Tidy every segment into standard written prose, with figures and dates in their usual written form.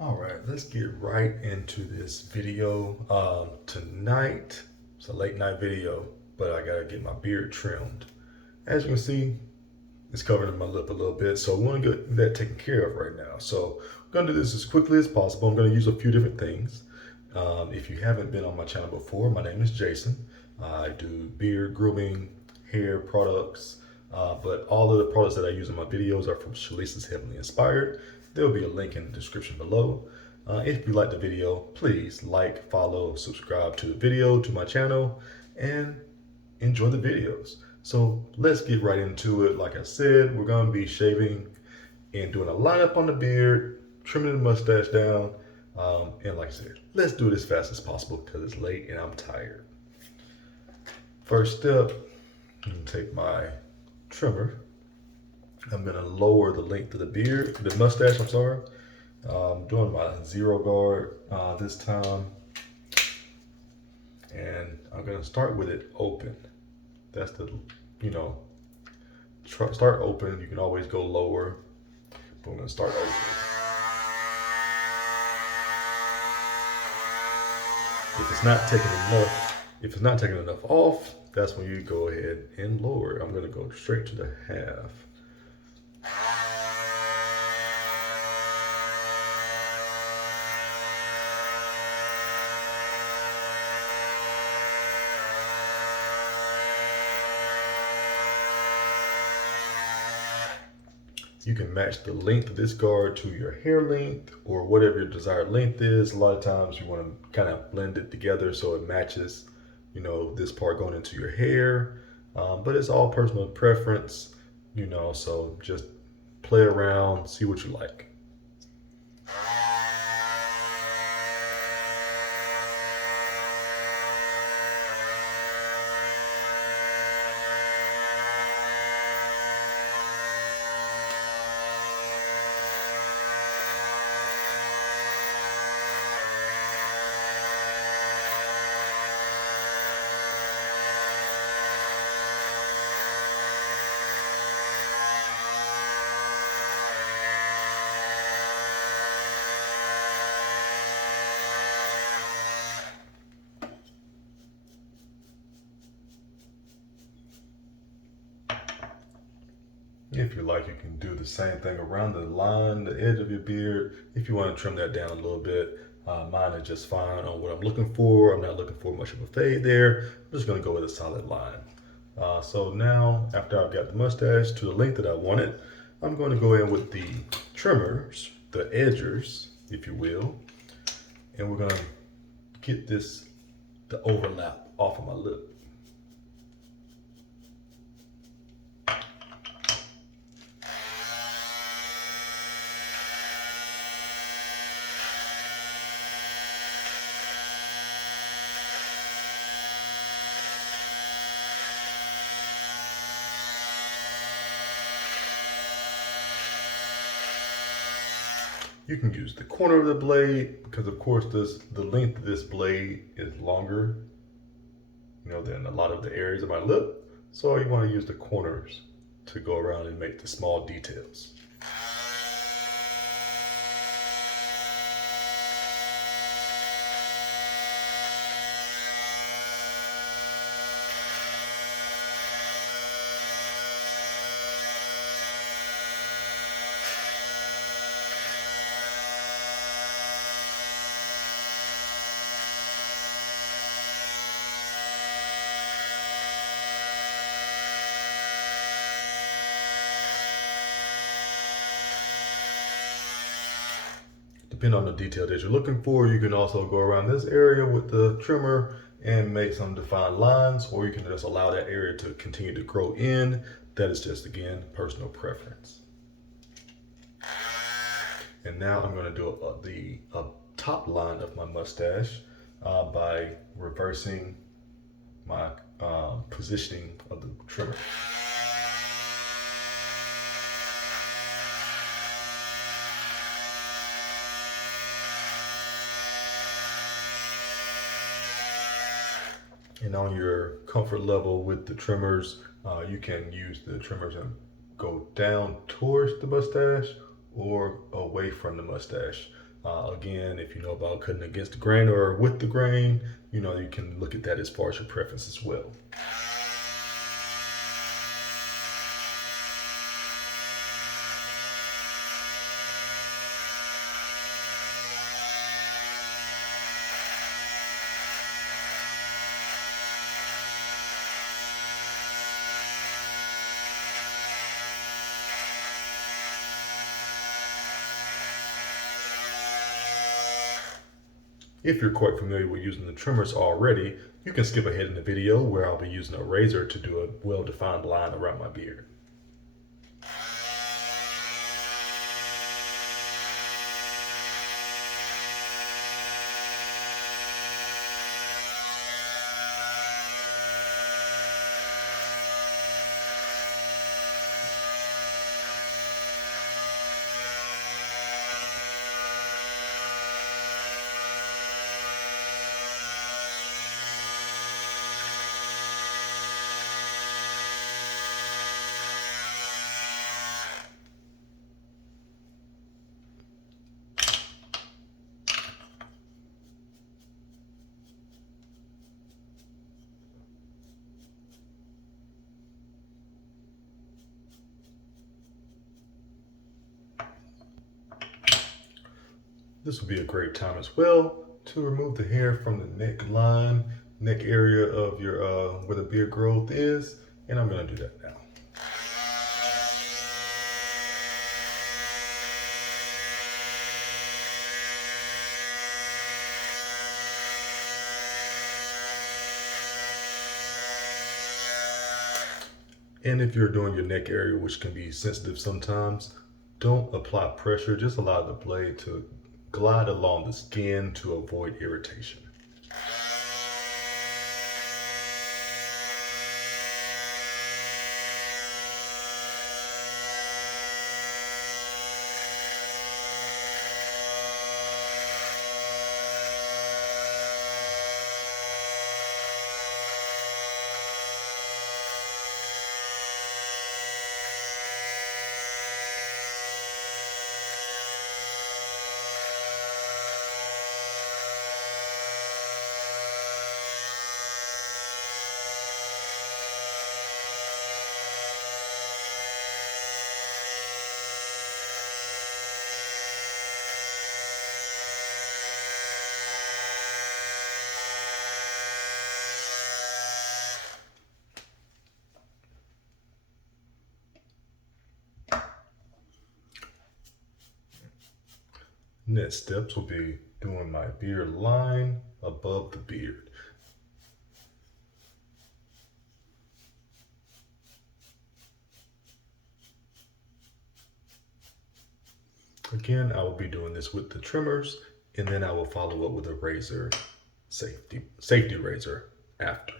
All right, let's get right into this video. Tonight, it's a late night video, but I gotta get my beard trimmed. As you can see, it's covering my lip a little bit, so we want to get that taken care of right now. So I'm gonna do this as quickly as possible. I'm gonna use a few different things. If you haven't been on my channel before, my name is Jason. I do beard grooming, hair products, but all of the products that I use in my videos are from Chalises Heavenly Inspired. There will be a link in the description below. If you like the video, please like, follow, subscribe to the video, to my channel, and enjoy the videos. So let's get right into it. Like I said, we're gonna be shaving and doing a lineup on the beard, trimming the mustache down, and like I said, let's do it as fast as possible because it's late and I'm tired. First step, I'm gonna take my trimmer. I'm gonna lower the length of the beard, the mustache, I'm sorry. I'm doing my 0 guard this time. And I'm gonna start with it open. That's the, you know, start open. You can always go lower, but I'm gonna start open. If it's not taking enough off, that's when you go ahead and lower. I'm gonna go straight to the half. You can match the length of this guard to your hair length or whatever your desired length is. A lot of times you want to kind of blend it together so it matches, this part going into your hair. But it's all personal preference, so just play around, see what you like. If you like, you can do the same thing around the line, the edge of your beard. If you want to trim that down a little bit, mine is just fine on what I'm looking for. I'm not looking for much of a fade there. I'm just going to go with a solid line. So now, after I've got the mustache to the length that I wanted, I'm going to go in with the trimmers, the edgers, if you will, and we're going to get the overlap off of my lip. You can use the corner of the blade because of course the length of this blade is longer, than a lot of the areas of my lip. So you want to use the corners to go around and make the small details. Depending on the detail that you're looking for, you can also go around this area with the trimmer and make some defined lines, or you can just allow that area to continue to grow in. That is just, again, personal preference. And now I'm going to do the top line of my mustache by reversing my positioning of the trimmer. And on your comfort level with the trimmers, you can use the trimmers and go down towards the mustache or away from the mustache. Again, if you know about cutting against the grain or with the grain, you know, you can look at that as far as your preference as well. If you're quite familiar with using the trimmers already, you can skip ahead in the video where I'll be using a razor to do a well-defined line around my beard. This will be a great time as well to remove the hair from the neckline, neck area of your where the beard growth is, and I'm going to do that now. And if you're doing your neck area, which can be sensitive sometimes, don't apply pressure, just allow the blade to glide along the skin to avoid irritation. Next steps will be doing my beard line above the beard. Again, I will be doing this with the trimmers, and then I will follow up with a razor, safety razor after.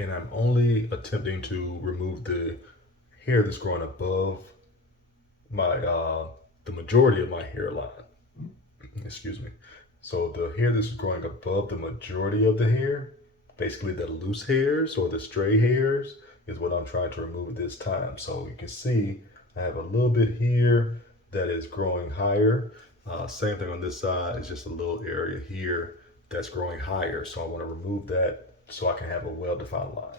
And I'm only attempting to remove the hair that's growing above my the majority of my hairline. Excuse me. So the hair that's growing above the majority of the hair, basically the loose hairs or the stray hairs, is what I'm trying to remove this time. So you can see I have a little bit here that is growing higher. Same thing on this side, it's just a little area here that's growing higher. So I want to remove that so I can have a well-defined line.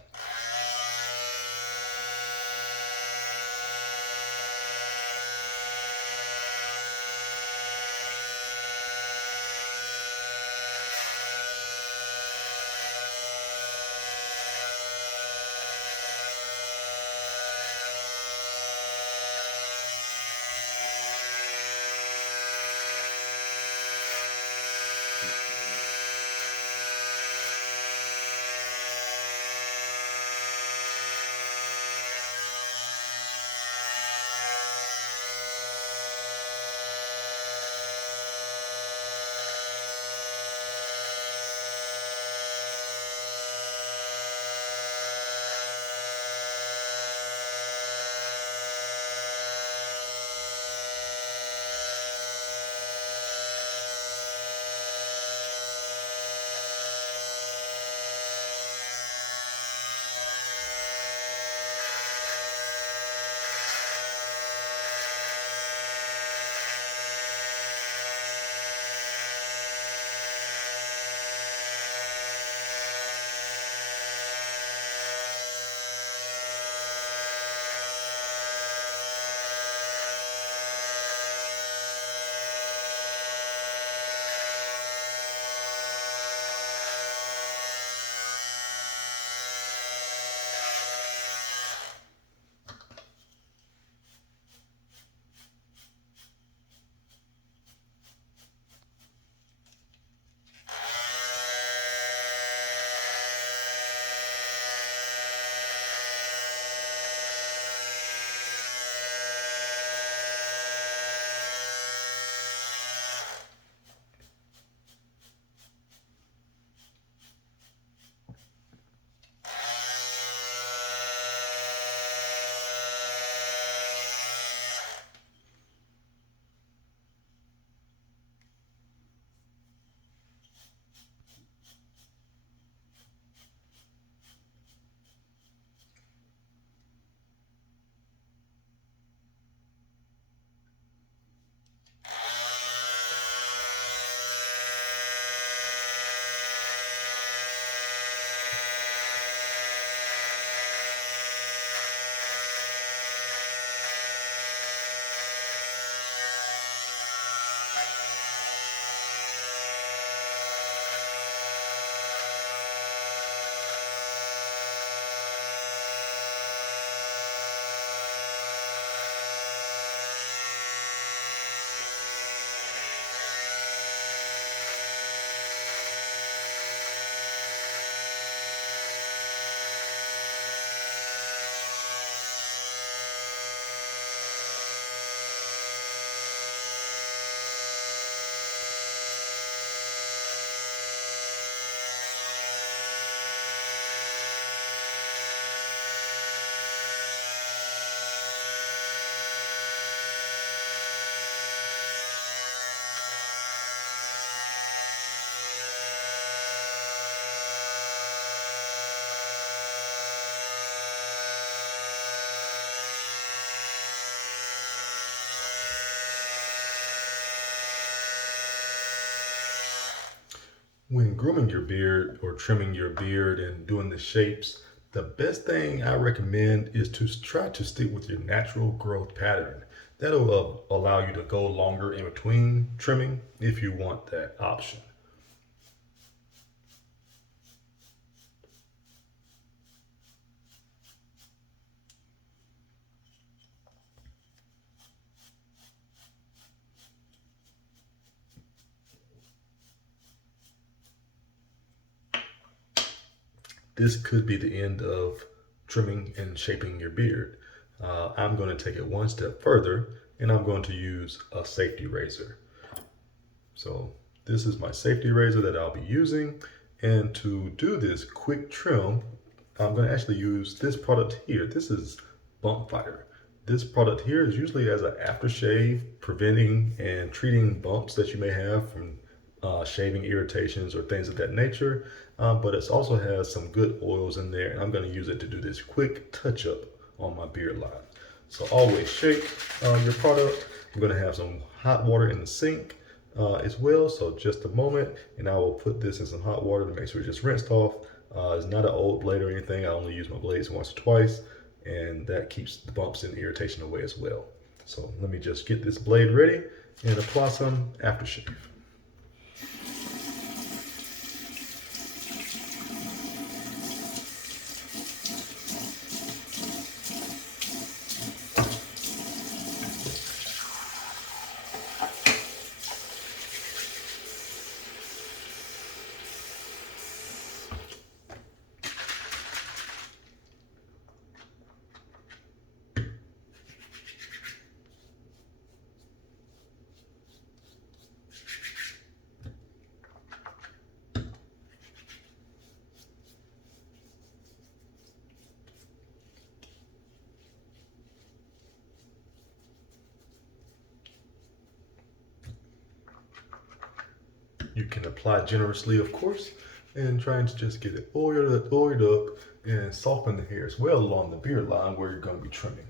When grooming your beard or trimming your beard and doing the shapes, the best thing I recommend is to try to stick with your natural growth pattern. That'll allow you to go longer in between trimming if you want that option. This could be the end of trimming and shaping your beard. I'm going to take it one step further and I'm going to use a safety razor. So this is my safety razor that I'll be using. And to do this quick trim, I'm going to actually use this product here. This is Bump Fighter. This product here is usually as an aftershave, preventing and treating bumps that you may have from shaving irritations or things of that nature. But it also has some good oils in there, and I'm going to use it to do this quick touch up on my beard line. So always shake your product. I'm going to have some hot water in the sink as well. So just a moment, and I will put this in some hot water to make sure it's just rinsed off. It's not an old blade or anything. I only use my blades once or twice, and that keeps the bumps and irritation away as well. So let me just get this blade ready and apply some aftershave. You can apply generously, of course, and trying to just get it oiled up and soften the hair as well along the beard line where you're going to be trimming.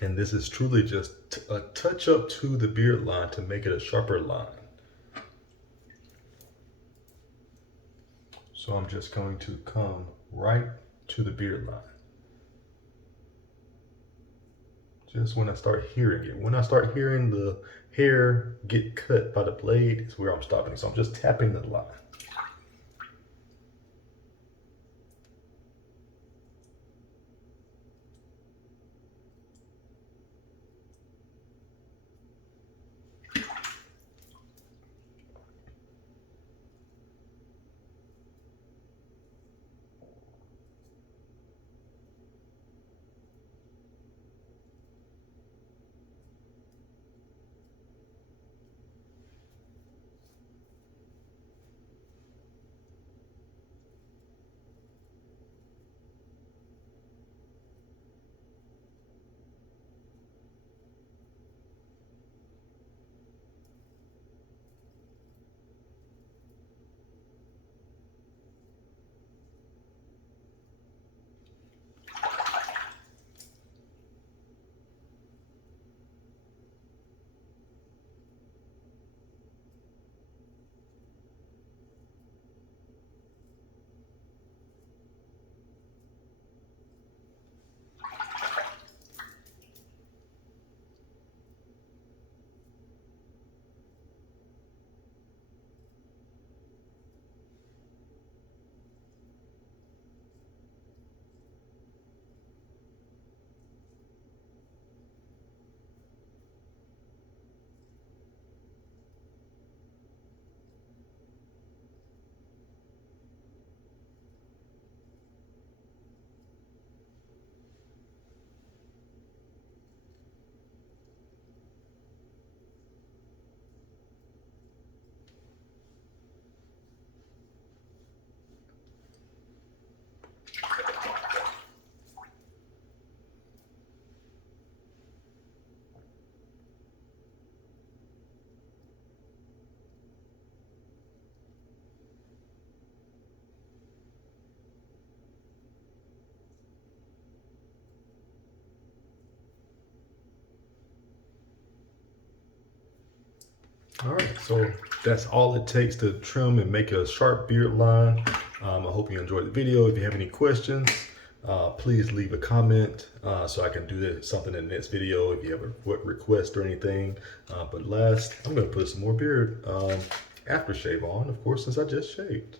And this is truly just a touch up to the beard line to make it a sharper line. So I'm just going to come right to the beard line. Just when I start hearing it. When I start hearing the hair get cut by the blade is where I'm stopping. So I'm just tapping the line. All right, so that's all it takes to trim and make a sharp beard line. I hope you enjoyed the video. If you have any questions, please leave a comment so I can do something in the next video if you have a request or anything. But last, I'm gonna put some more beard aftershave on, of course, since I just shaved.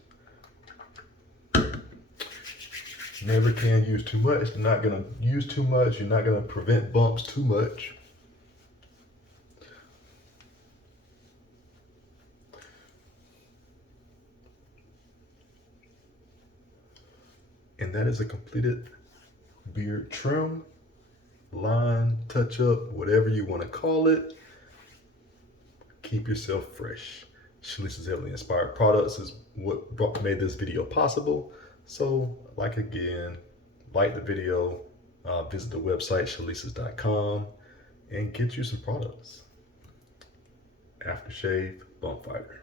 Never can use too much. You're not gonna use too much. You're not gonna prevent bumps too much. And that is a completed beard trim, line, touch up, whatever you want to call it. Keep yourself fresh. Chalises Heavenly Inspired products is what made this video possible. So like the video, visit the website chalises.com and get you some products. Aftershave Bump Fighter.